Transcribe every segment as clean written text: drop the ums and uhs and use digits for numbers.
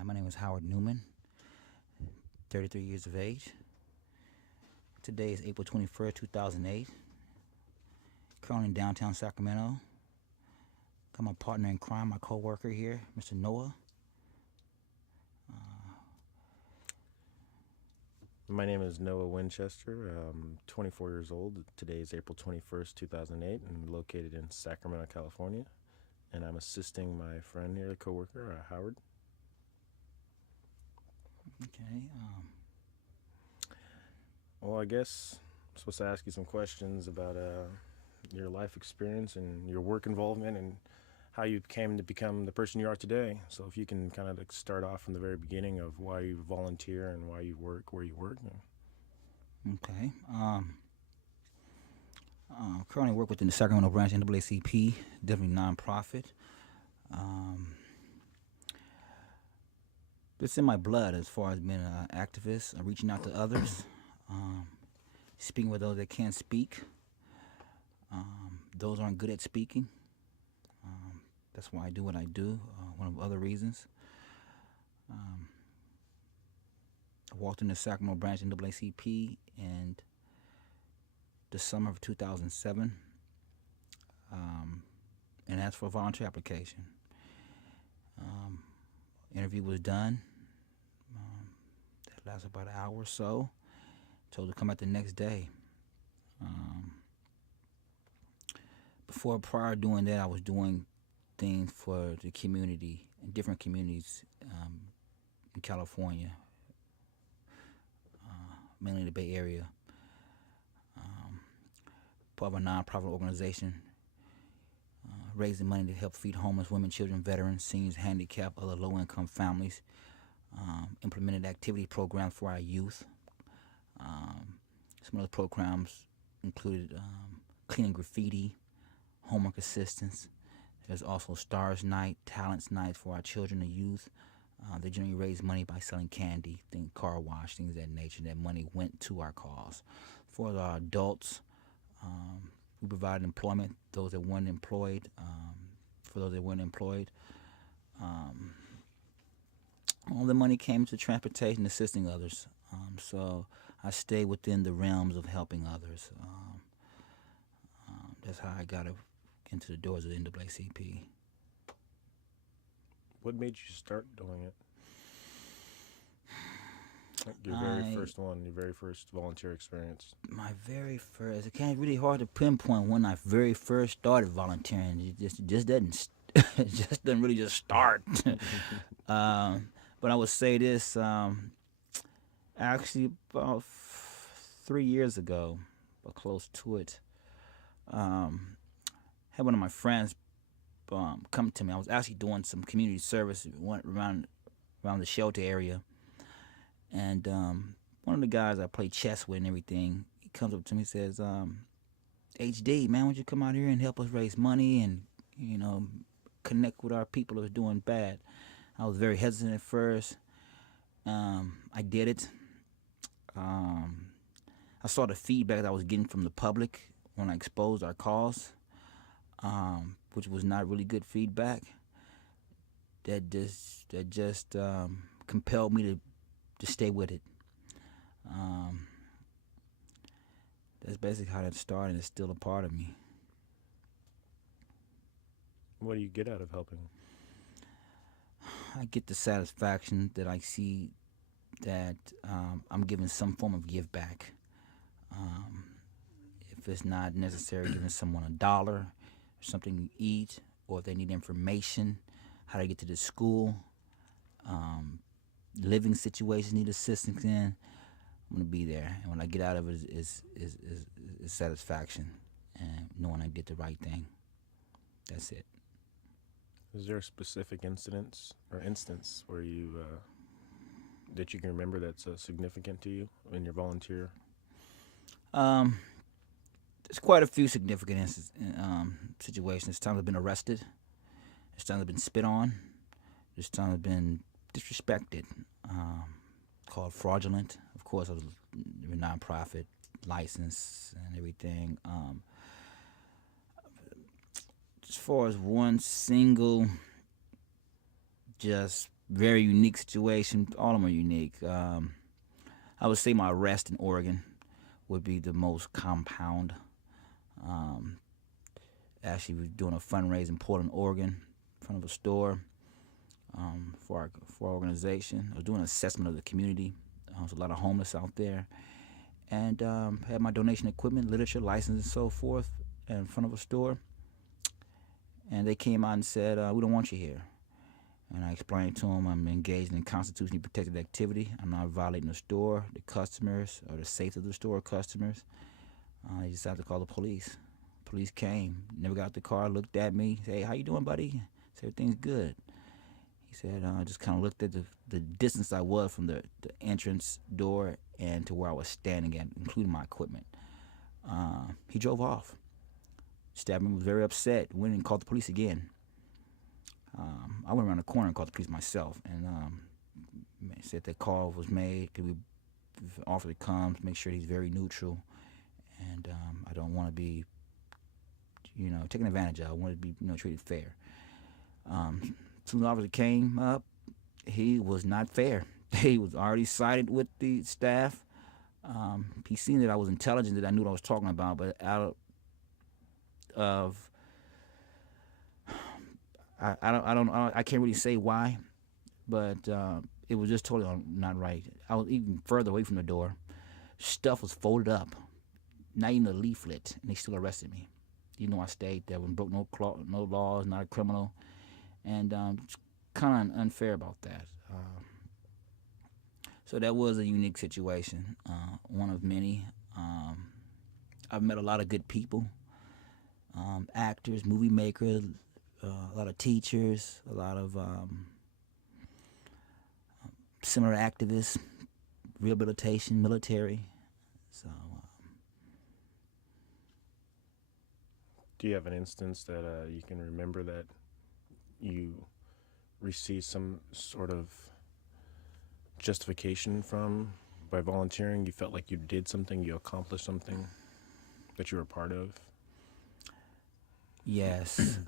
Hi, my name is Howard Newman, 33 years of age. Today is April 21st, 2008. Currently in downtown Sacramento. Got my partner in crime, my coworker here, Mr. Noah. My name is Noah Winchester. I'm 24 years old. Today is April 21st, 2008. I'm located in Sacramento, California. And I'm assisting my friend here, the coworker, Howard. Okay. Well, I guess I'm supposed to ask you some questions about your life experience and your work involvement and how you came to become the person you are today. So if you can kind of start off from the very beginning of why you volunteer and why you work where you work. Okay. Currently work within the Sacramento branch NAACP, definitely nonprofit. It's in my blood as far as being an activist, reaching out to others, speaking with those that can't speak. Those aren't good at speaking. That's why I do what I do. One of the other reasons. I walked in the Sacramento branch NAACP in the summer of 2007 and asked for a volunteer application. Interview was done. That lasted about an hour or so. Told to come out the next day. Prior doing that, I was doing things for the community in different communities in California, mainly the Bay Area. Part of a nonprofit organization, raising money to help feed homeless women, children, veterans, seniors, handicapped, other low-income families. Implemented activity programs for our youth. Some of the programs included cleaning graffiti, homework assistance. There's also Stars Night, Talents Night for our children and youth. They generally raise money by selling candy, car wash, things of that nature. That money went to our cause. For our adults, we provided employment. Those that weren't employed, all the money came to transportation, assisting others. So I stay within the realms of helping others. That's how I got into the doors of the NAACP. What made you start doing it? Like your very first volunteer experience. My very first, it can't really hard to pinpoint when I very first started volunteering. It just doesn't, it just doesn't really just start. But I would say this, actually about 3 years ago, or close to it, had one of my friends come to me. I was actually doing some community service, went around the shelter area, and one of the guys I play chess with and everything, he comes up to me and says, HD, man, why don't you come out here and help us raise money and, connect with our people who are doing bad. I was very hesitant at first. I did it. I saw the feedback that I was getting from the public when I exposed our cause, which was not really good feedback. That just compelled me to stay with it. That's basically how that started. It's still a part of me. What do you get out of helping? I get the satisfaction that I see that I'm giving some form of give back. If it's not necessary, giving someone $1 or something to eat, or if they need information, how to get to the school, living situations need assistance in, I'm going to be there. And when I get out of it is satisfaction and knowing I did the right thing. That's it. Is there a specific instance where you that you can remember that's significant to you in your volunteer? There's quite a few significant situations. There's times I've been arrested. There's times I've been spit on. There's times I've been disrespected, called fraudulent. Of course, I was a nonprofit license and everything. As far as one single just very unique situation. All of them are unique. I would say my arrest in Oregon would be the most compound. Um, Actually, we were doing a fundraiser in Portland, Oregon, in front of a store for our organization. I was doing an assessment of the community. There's a lot of homeless out there, and had my donation equipment, literature, license, and so forth in front of a store. And they came out and said, "We don't want you here." And I explained to them I'm engaged in constitutionally protected activity. I'm not violating the store, the customers, or the safety of the store customers. They just have to call the police. Police came, never got out the car, looked at me, said, "Hey, how you doing, buddy?" I said, "Everything's good." He said, I just kind of looked at the distance I was from the entrance door and to where I was standing at, including my equipment. He drove off. Staffman was very upset, went and called the police again. I went around the corner and called the police myself, and said that call was made. Could we, if the officer comes, make sure he's very neutral, and I don't want to be, taken advantage of. I want to be, treated fair. Soon as the officer came up, he was not fair. He was already sided with the staff. He seen that I was intelligent, that I knew what I was talking about, but out of I can't really say why, but it was just totally not right. I was even further away from the door. Stuff was folded up, not even a leaflet, and they still arrested me. Even though I stayed there, and broke no laws, not a criminal, and it's kind of unfair about that. So that was a unique situation, one of many. I've met a lot of good people, actors, movie makers, a lot of teachers, a lot of similar activists, rehabilitation, military. So, do you have an instance that you can remember that you received some sort of justification from by volunteering? You felt like you did something, you accomplished something that you were a part of? Yes.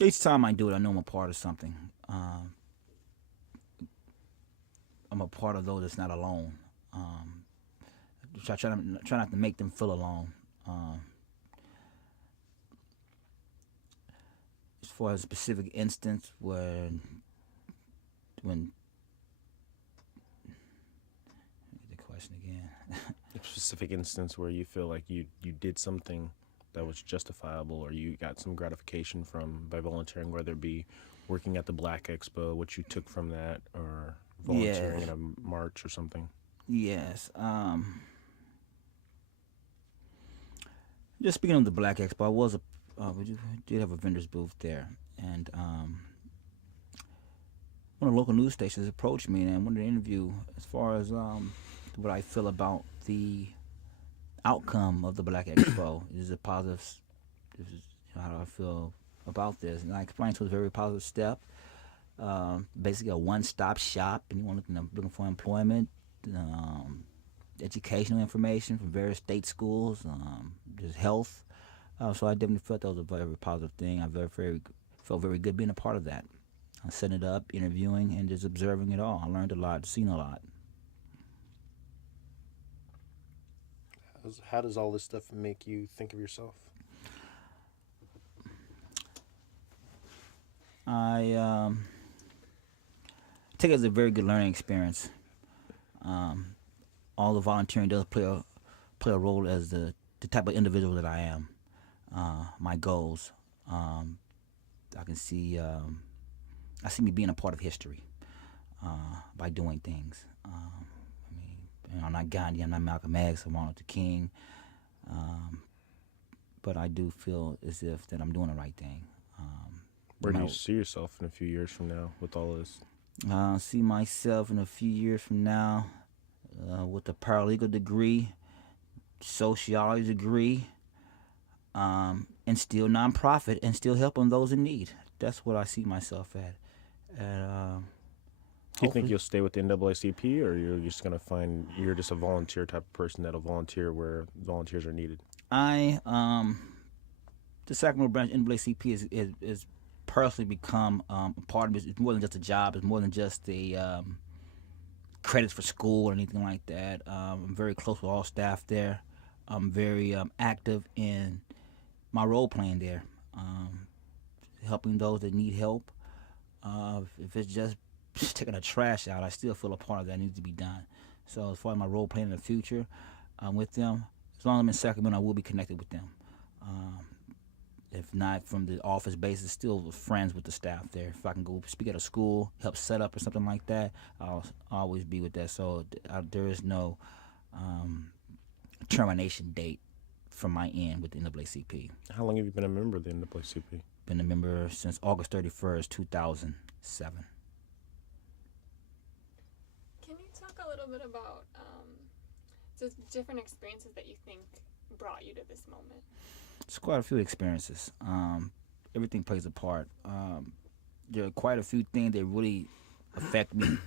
Each time I do it, I know I'm a part of something. I'm a part of those that's not alone. Try not to make them feel alone. As far as a specific instance when the question again. A specific instance where you feel like you did something that was justifiable, or you got some gratification from by volunteering, whether it be working at the Black Expo, what you took from that, or volunteering in a march or something. Yes. Just speaking of the Black Expo, we did have a vendor's booth there, and one of the local news stations approached me and wanted to interview as far as what I feel about the outcome of the Black Expo. Is it positive? How do I feel about this? And I explained to it was a very positive step. Basically, a one-stop shop. Anyone looking for employment, educational information from various state schools, just health. So I definitely felt that was a very, very positive thing. I felt very good being a part of that. Setting it up, interviewing, and just observing it all. I learned a lot, seen a lot. How does all this stuff make you think of yourself? I take it as a very good learning experience. All the volunteering does play a role as the type of individual that I am. My goals. I can see. I see me being a part of history by doing things. I'm not Gandhi, I'm not Malcolm X, I'm Martin Luther King, but I do feel as if that I'm doing the right thing. Where do you see yourself in a few years from now with all this? I see myself in a few years from now with a paralegal degree, sociology degree, and still nonprofit and still helping those in need. That's what I see myself at. Do you think you'll stay with the NAACP, or you're just going to find you're just a volunteer type of person that'll volunteer where volunteers are needed? The Sacramento branch NAACP is personally become a part of it. It's more than just a job. It's more than just the credits for school or anything like that. I'm very close with all staff there. I'm very active in my role playing there, helping those that need help. If it's just taking the trash out, I still feel a part of that needs to be done. So as far as my role playing in the future with them, as long as I'm in Sacramento, I will be connected with them. If not from the office basis, still friends with the staff there. If I can go speak at a school, help set up or something like that, I'll always be with that. So there is no termination date from my end with the NAACP. How long have you been a member of the NAACP? Been a member since August 31st, 2007. Can you talk a little bit about the different experiences that you think brought you to this moment? It's quite a few experiences. Everything plays a part. There are quite a few things that really affect me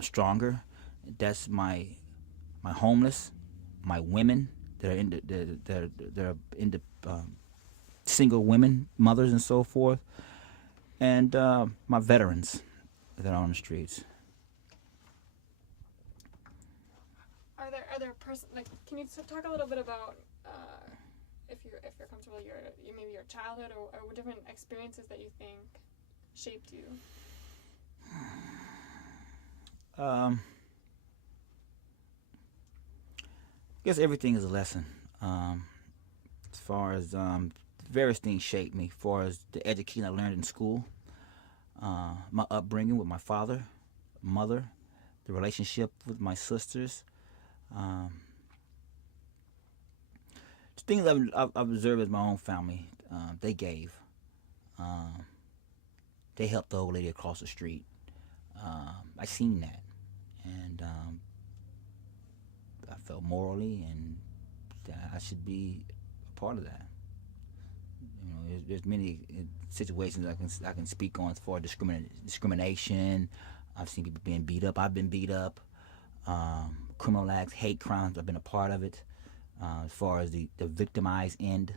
stronger. That's my homeless, my women that are in the single women, mothers and so forth, and my veterans that are on the streets. Are there can you talk a little bit about if you're comfortable, maybe your childhood or different experiences that you think shaped you? I guess everything is a lesson. As far as various things shaped me. As far as the education I learned in school, my upbringing with my father, mother, the relationship with my sisters. Things I've observed as my own family. They gave. They helped the old lady across the street. I seen that, and I felt morally and that I should be a part of that. You know, there's many situations I can speak on as far as discrimination. I've seen people being beat up. I've been beat up. Criminal acts, hate crimes. I've been a part of it. As far as the victimized end.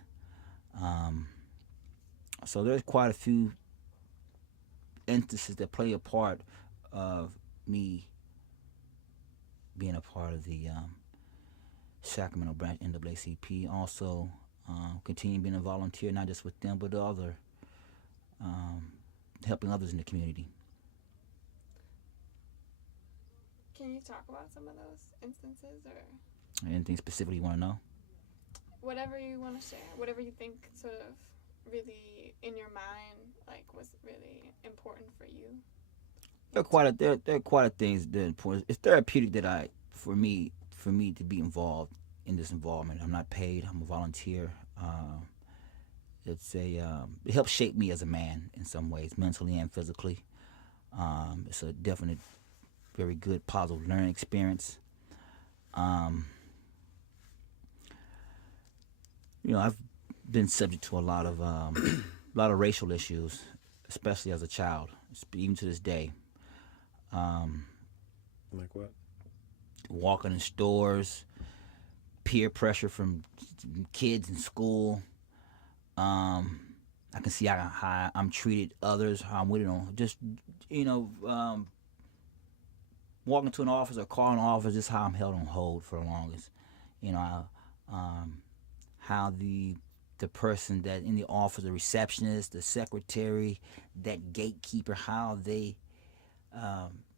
So there's quite a few instances that play a part of me being a part of the Sacramento branch NAACP. Also, continue being a volunteer, not just with them, but other helping others in the community. Can you talk about some of those instances, or anything specifically you want to know? Whatever you want to share, whatever you think sort of really in your mind, like, was really important for you. There are quite a things that are important. It's therapeutic that for me to be involved in this involvement. I'm not paid. I'm a volunteer. It helps shape me as a man in some ways, mentally and physically. It's a definite, very good, positive learning experience. I've been subject to a lot of racial issues, especially as a child, even to this day. Like what? Walking in stores, peer pressure from kids in school. I can see how I'm treated, others, how I'm with it on. Just, walking to an office or calling an office, just how I'm held on hold for the longest. How the person that in the office, the receptionist, the secretary, that gatekeeper, how they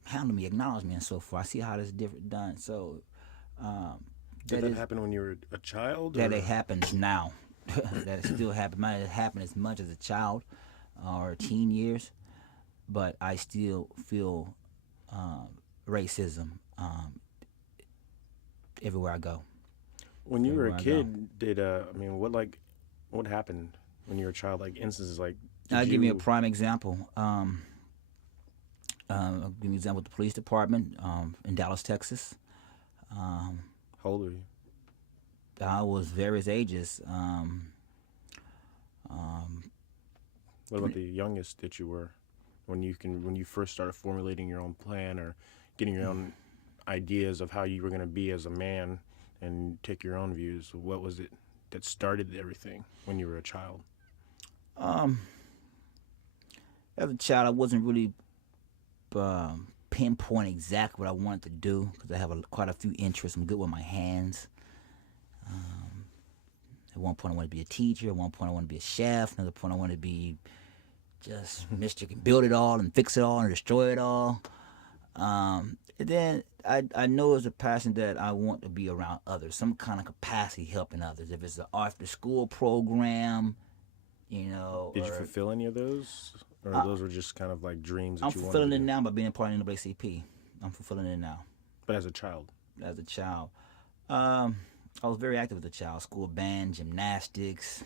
handle me, acknowledge me, and so forth. I see how that's different done. So did that happen when you were a child? That it happens now. That it still happens. Might not happen as much as a child or teen years, but I still feel racism everywhere I go. When you were a kid, what happened when you were a child? Like instances, like I'll give you a prime example. I'll give you an example with the police department in Dallas, Texas. How old were you? I was various ages. What about the youngest that you were when you first started formulating your own plan or getting your own ideas of how you were going to be as a man and take your own views? What was it that started everything when you were a child? As a child, I wasn't really pinpoint exactly what I wanted to do because I have quite a few interests. I'm good with my hands. At one point, I wanted to be a teacher. At one point, I wanted to be a chef. Another point, I wanted to be just Mr. Can build it all and fix it all and destroy it all. And then I know as a passion that I want to be around others, some kind of capacity helping others. If it's an after school program, you know. Did you fulfill any of those? Or those were just kind of like dreams that I'm you wanted to fulfilling do? it now by being a part of the NAACP. I'm fulfilling it now. But as a child? As a child. I was very active as a child. School band, gymnastics,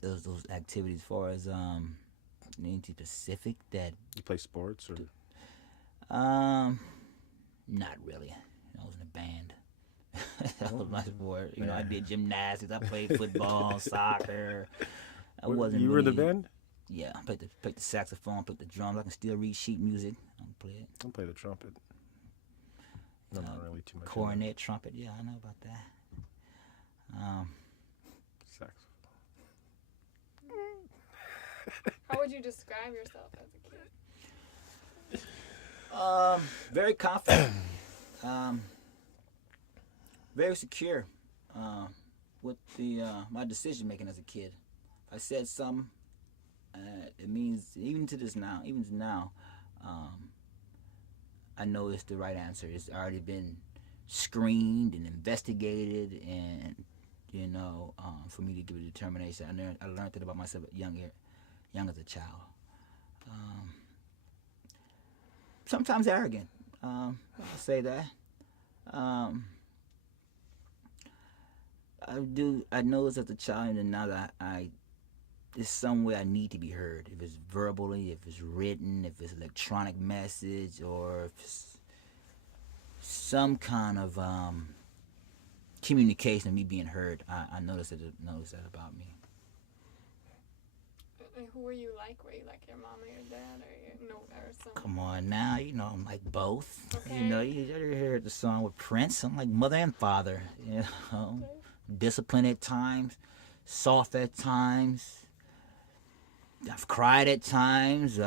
those activities. As far as anything specific that You play sports or? not really. I was in a band. That was my sport. You know, I did gymnastics. I played football, soccer. You were in the band? Yeah, I played the saxophone, played the drums. I can still read sheet music. I can play it. I play the trumpet. I'm not really too much. Cornet, trumpet. Yeah, I know about that. Saxophone. How would you describe yourself as a kid? Very confident. Very secure with my decision making as a kid. If I said something, it means even to now, I know it's the right answer. It's already been screened and investigated, and you know, for me to give a determination, I learned that about myself young as a child. Sometimes arrogant. I'll say that. I know it's as a child, and now that it's some way I need to be heard. If it's verbally, if it's written, if it's electronic message, or if it's some kind of communication of me being heard, I notice that about me. Who were you like? Were you like your mom or your dad, or some? Come on now, you know I'm like both. Okay. You know, you heard the song with Prince. I'm like mother and father. You know, Okay. Disciplined at times, soft at times. I've cried at times.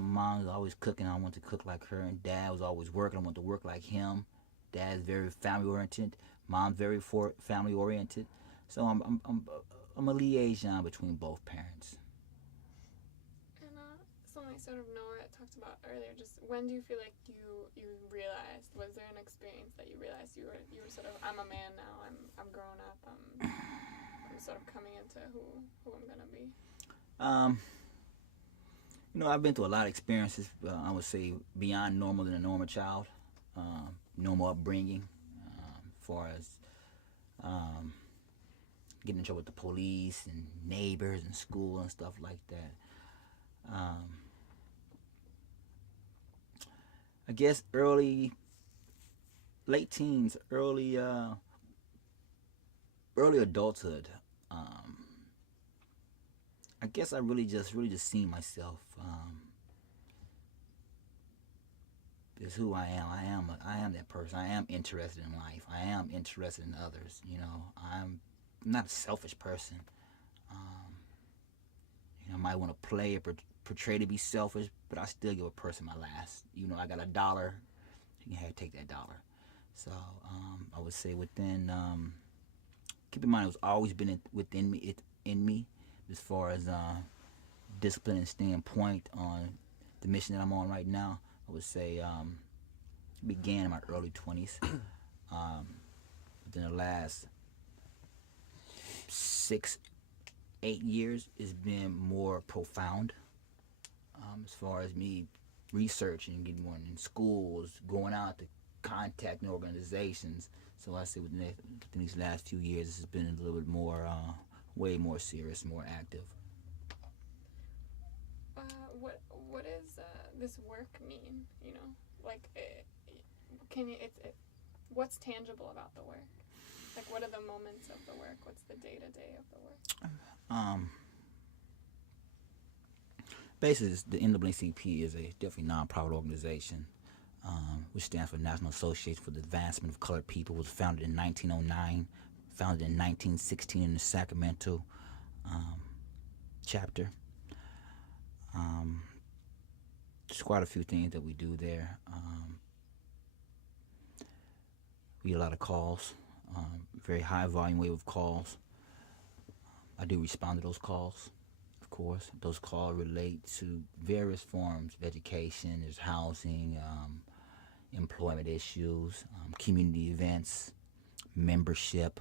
Mom was always cooking. I want to cook like her, and Dad was always working. I want to work like him. Dad's very family oriented. Mom's very family oriented. So I'm a liaison between both parents. And something I sort of Noah talked about earlier. Just when do you feel like you realized? Was there an experience that you realized you were sort of, I'm a man now. I'm grown up. I'm sort of coming into who I'm gonna be. I've been through a lot of experiences. I would say beyond normal than a normal child. Normal upbringing, as far as getting in trouble with the police and neighbors and school and stuff like that. I guess late teens, early adulthood. I guess I really just seen myself as who I am. I am that person. I am interested in life. I am interested in others. You know, I'm not a selfish person. I might want to play or portray to be selfish, but I still give a person my last. You know, I got $1. You can take that $1. So I would say within. Keep in mind, it was always been within me. In me, as far as discipline and standpoint on the mission that I'm on right now. I would say began in my early 20s. Within the last 6-8 years, it's been more profound. As far as me researching, getting more in schools, going out to contacting organizations. So I say within these last few years, this has been a little bit more, way more serious, more active. What does this work mean? You know, like, what's tangible about the work? Like, what are the moments of the work? What's the day-to-day of the work? Basically, the NAACP is a definitely nonprofit organization, which stands for National Association for the Advancement of Colored People. It was founded in 1909 founded in 1916 in the Sacramento chapter. There's quite a few things that we do there. We get a lot of calls, very high volume wave of calls. I do respond to those calls, of course. Those calls relate to various forms of education. There's housing, employment issues, community events, membership.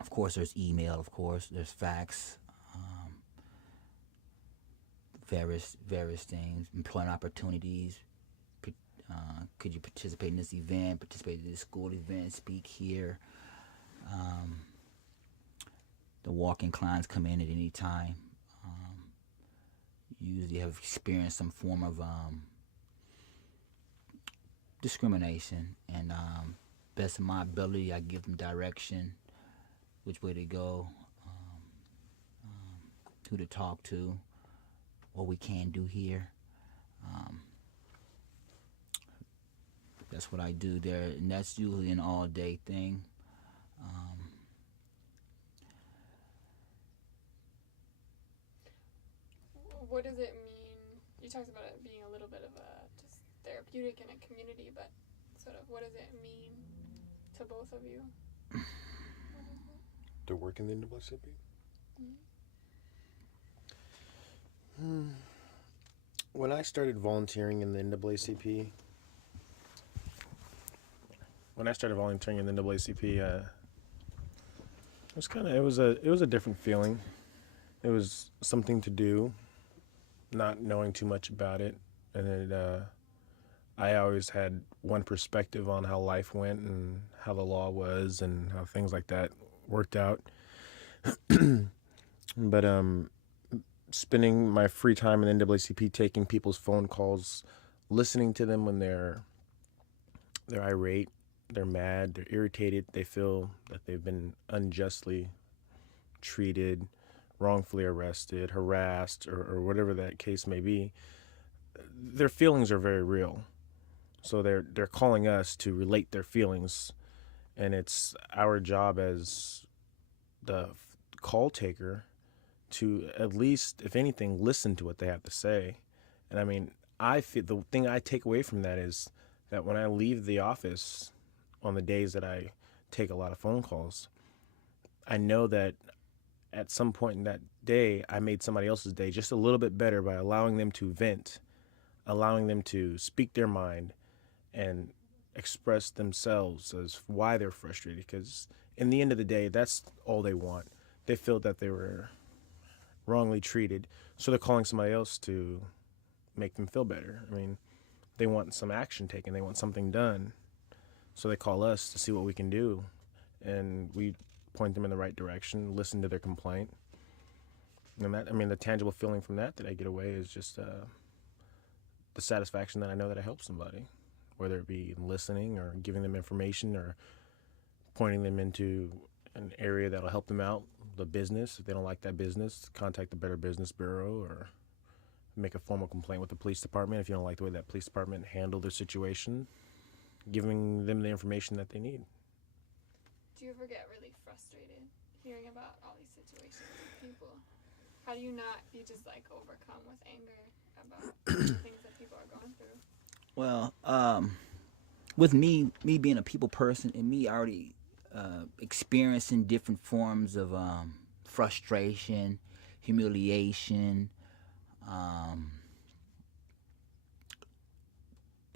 Of course, there's email. Of course, there's fax. Various things, employment opportunities. Could you participate in this event? Participate in this school event? Speak here. The walk-in clients come in at any time. Usually have experienced some form of discrimination, and best of my ability, I give them direction, which way to go, who to talk to, what we can do here. That's what I do there, and that's usually an all-day thing. What does it mean? You talked about it being a little bit of a just therapeutic in a community, but sort of what does it mean to both of you? To work in the NAACP? When I started volunteering in the NAACP, it was a different feeling. It was something to do, not knowing too much about it, and I always had one perspective on how life went and how the law was and how things like that worked out. But spending my free time in NAACP, taking people's phone calls, listening to them when they're irate, they're mad, they're irritated, they feel that they've been unjustly treated, wrongfully arrested, harassed, or whatever that case may be. Their feelings are very real. So they're calling us to relate their feelings, and it's our job as the call taker to at least, if anything, listen to what they have to say. And I mean, I feel the thing I take away from that is that when I leave the office on the days that I take a lot of phone calls, I know that at some point in that day, I made somebody else's day just a little bit better by allowing them to vent, allowing them to speak their mind and express themselves as why they're frustrated. Because in the end of the day, that's all they want. They feel that they were wrongly treated, so they're calling somebody else to make them feel better. I mean, they want some action taken. They want something done. So they call us to see what we can do. And we point them in the right direction, listen to their complaint. And that, I mean, the tangible feeling from that I get away is just the satisfaction that I know that I helped somebody, whether it be listening or giving them information or pointing them into an area that'll help them out, the business. If they don't like that business, contact the Better Business Bureau or make a formal complaint with the police department if you don't like the way that police department handled their situation, giving them the information that they need. Do you ever get really frustrated hearing about all these situations with people? How do you not be just like overcome with anger about things that people are going through? Well, with me being a people person and me already experiencing different forms of frustration, humiliation, I'm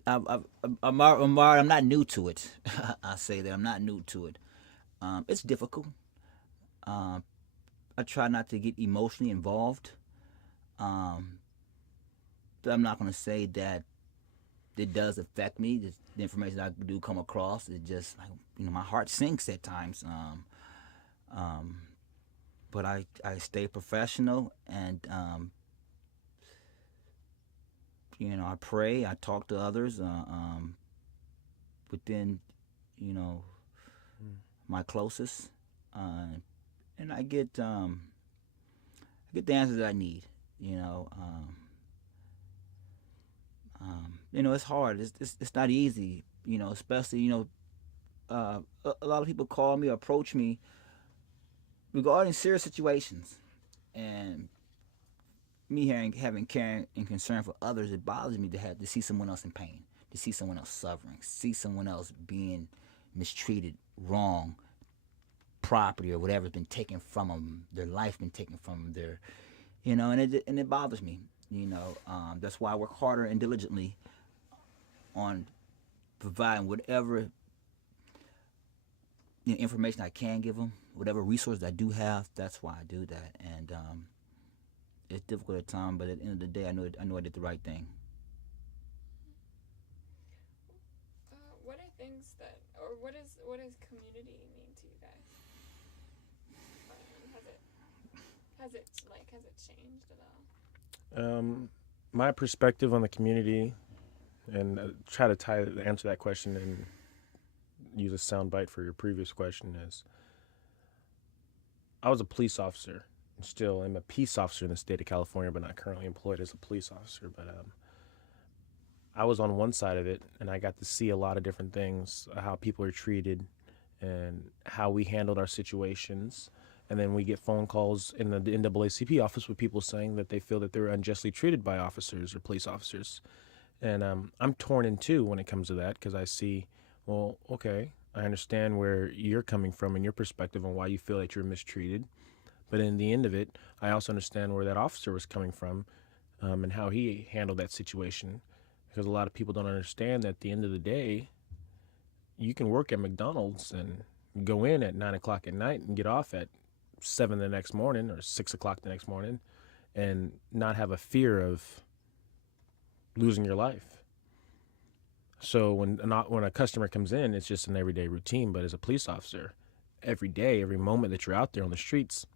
not new to it. I say that I'm not new to it. It's difficult. I try not to get emotionally involved. I'm not going to say that it does affect me. The information I do come across, it just, my heart sinks at times. But I stay professional, and I pray. I talk to others within, my closest, and I get the answers that I need. It's hard. It's not easy. Especially a lot of people call me or approach me regarding serious situations, and me having caring and concern for others. It bothers me to see someone else in pain, to see someone else suffering, see someone else being mistreated, wrong, property or whatever's been taken from them, their life been taken from them, and it bothers me. That's why I work harder and diligently on providing whatever information I can give them, whatever resources I do have. That's why I do that, and it's difficult at times, but at the end of the day, I know I did the right thing. What are things that, or what does community mean to you guys? Has it changed at all? My perspective on the community, and try to answer that question and use a soundbite for your previous question, is I was a police officer. Still, I'm a peace officer in the state of California, but not currently employed as a police officer. But I was on one side of it, and I got to see a lot of different things, how people are treated and how we handled our situations. And then we get phone calls in the NAACP office with people saying that they feel that they're unjustly treated by officers or police officers. And I'm torn in two when it comes to that, because I see, well, okay, I understand where you're coming from and your perspective on why you feel that you're mistreated. But in the end of it, I also understand where that officer was coming from and how he handled that situation. Because a lot of people don't understand that at the end of the day, you can work at McDonald's and go in at 9 o'clock at night and get off at 7 the next morning or 6 o'clock the next morning and not have a fear of losing your life. So when a customer comes in, it's just an everyday routine. But as a police officer, every day, every moment that you're out there on the streets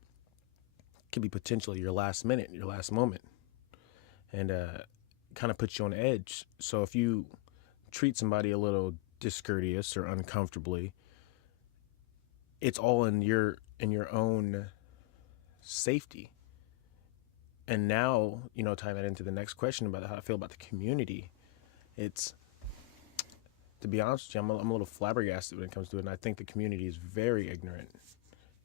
could be potentially your last minute, your last moment. And kind of puts you on edge. So if you treat somebody a little discourteous or uncomfortably, it's all in your own safety. And now, tying that into the next question about how I feel about the community, it's, to be honest with you, I'm a little flabbergasted when it comes to it. And I think the community is very ignorant.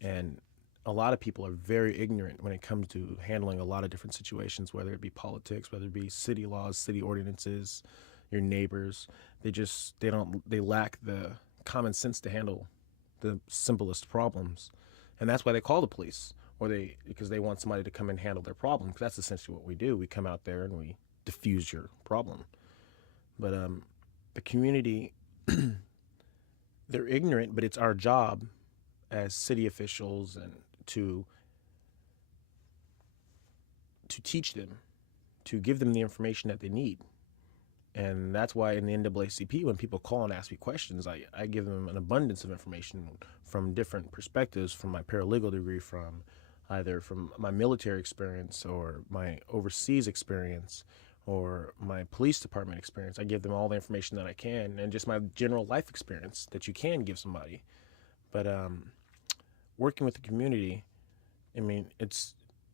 And a lot of people are very ignorant when it comes to handling a lot of different situations, whether it be politics, whether it be city laws, city ordinances, your neighbors. They lack the common sense to handle the simplest problems. And that's why they call the police, because they want somebody to come and handle their problem. Because that's essentially what we do. We come out there and we diffuse your problem. But the community, they're ignorant, but it's our job as city officials and to teach them, to give them the information that they need. And that's why in the NAACP, when people call and ask me questions, I give them an abundance of information from different perspectives, from my paralegal degree, from either from my military experience or my overseas experience or my police department experience. I give them all the information that I can, and just my general life experience that you can give somebody. But working with the community, I mean,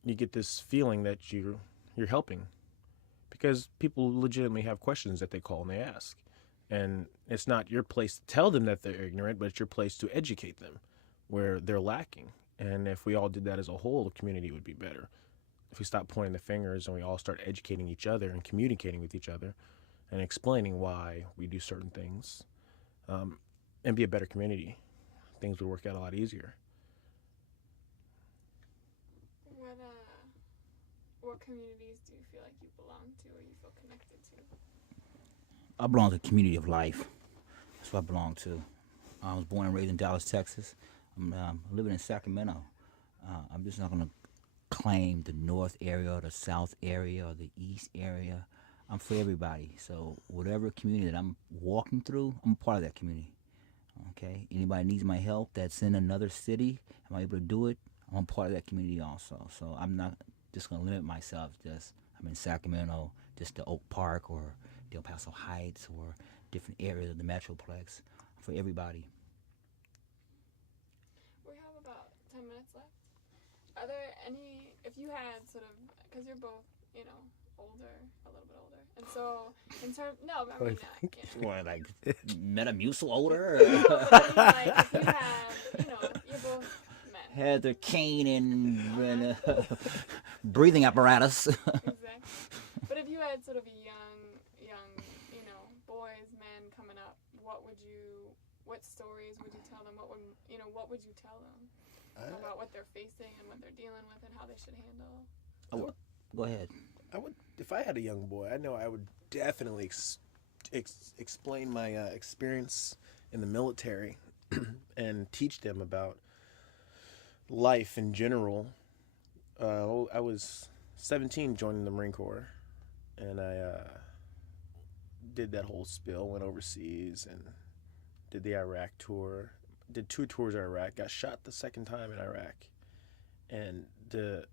you get this feeling that you're helping, because people legitimately have questions that they call and they ask. And it's not your place to tell them that they're ignorant, but it's your place to educate them where they're lacking. And if we all did that as a whole, the community would be better. If we stop pointing the fingers and we all start educating each other and communicating with each other and explaining why we do certain things, and be a better community, things would work out a lot easier. What communities do you feel like you belong to or you feel connected to? I belong to the community of life. That's what I belong to. I was born and raised in Dallas, Texas. I'm living in Sacramento. I'm just not going to claim the north area or the south area or the east area. I'm for everybody. So whatever community that I'm walking through, I'm part of that community. Okay? Anybody needs my help that's in another city, am I able to do it? I'm part of that community also. So I'm not just going to limit myself. I'm in Sacramento, just the Oak Park or the El Paso Heights or different areas of the Metroplex. For everybody. We have about 10 minutes left. Are there any, if you had sort of, because you're both, older, a little bit older. And so, in terms, no, I mean, I can't. Or like Metamucil odor? No, but I mean, like, if you have, you're both men. Heather Kane and breathing apparatus. Exactly. But if you had sort of a young, boys, men coming up, what stories would you tell them? What would you tell them about what they're facing and what they're dealing with and how they should handle? Go ahead. If I had a young boy, I know I would definitely explain my experience in the military and teach them about life in general. I was 17 joining the Marine Corps, and I did that whole spill, went overseas and did the Iraq tour, did 2 tours of Iraq, got shot the second time in Iraq. And to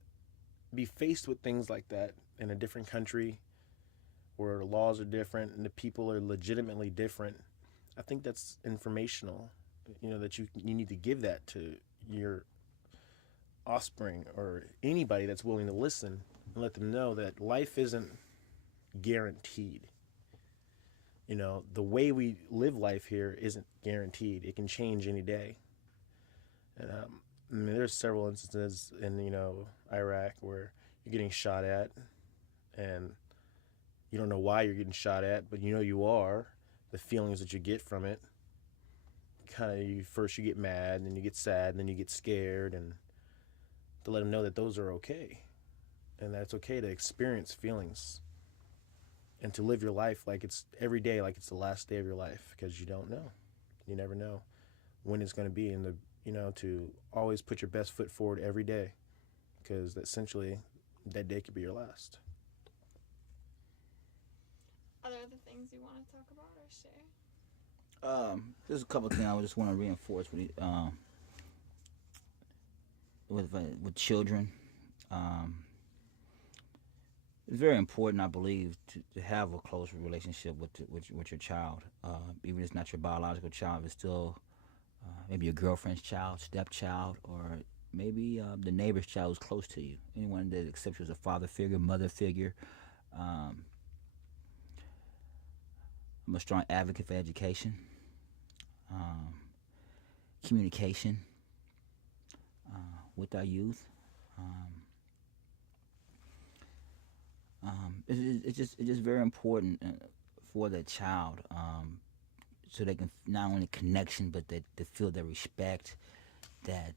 be faced with things like that in a different country where the laws are different and the people are legitimately different, I think that's informational, that you need to give that to your offspring or anybody that's willing to listen, and let them know that life isn't guaranteed. The way we live life here isn't guaranteed. It can change any day. And there's several instances in Iraq where you're getting shot at, and you don't know why you're getting shot at, but you are. The feelings that you get from it, first you get mad, and then you get sad, and then you get scared, and to let them know that those are okay, and that it's okay to experience feelings, and to live your life like it's every day, like it's the last day of your life, because you don't know. You never know when it's going to be, and to always put your best foot forward every day, because essentially that day could be your last. Are there other things you want to talk about or share? There's a couple of things I just want to reinforce with children. It's very important, I believe, to have a close relationship with your child. Even if it's not your biological child, it's still maybe your girlfriend's child, stepchild, or maybe the neighbor's child who's close to you. Anyone that accepts you as a father figure, mother figure. I'm a strong advocate for education, communication with our youth. It's just very important for the child, so they can not only connection, but that they feel their respect, that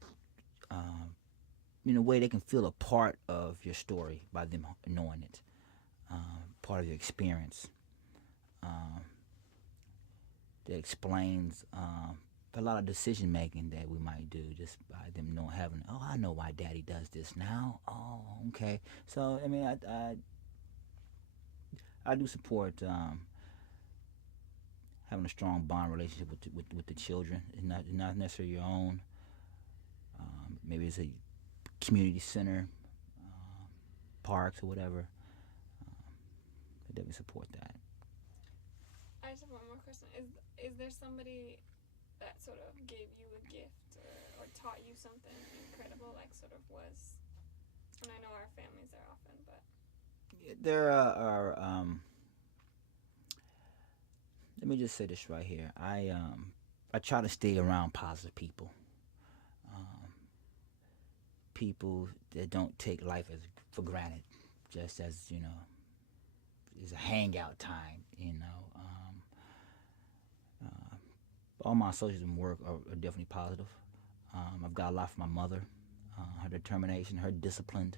in a way they can feel a part of your story by them knowing it, part of your experience. That explains a lot of decision making that we might do just by them having, oh, I know why Daddy does this now. Oh, okay. So I mean, I do support having a strong bond relationship with the children. It's not necessarily your own. Maybe it's a community center, parks or whatever. I definitely support that. I just have one more question. Is there somebody that sort of gave you a gift or taught you something incredible, like sort of was? And I know our families are often, but there are. Let me just say this right here. I try to stay around positive people. People that don't take life for granted, just as it's a hangout time. All my associates in work are definitely positive. I've got a lot from my mother, her determination, her discipline.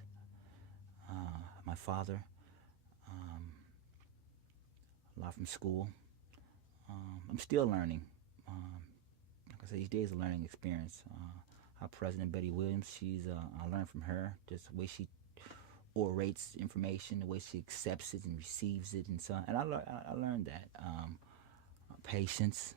My father, a lot from school. I'm still learning. Like I said, each day is a learning experience. Our president, Betty Williams, I learned from her, just the way she orates information, the way she accepts it and receives it, and so on. And I learned that. Patience.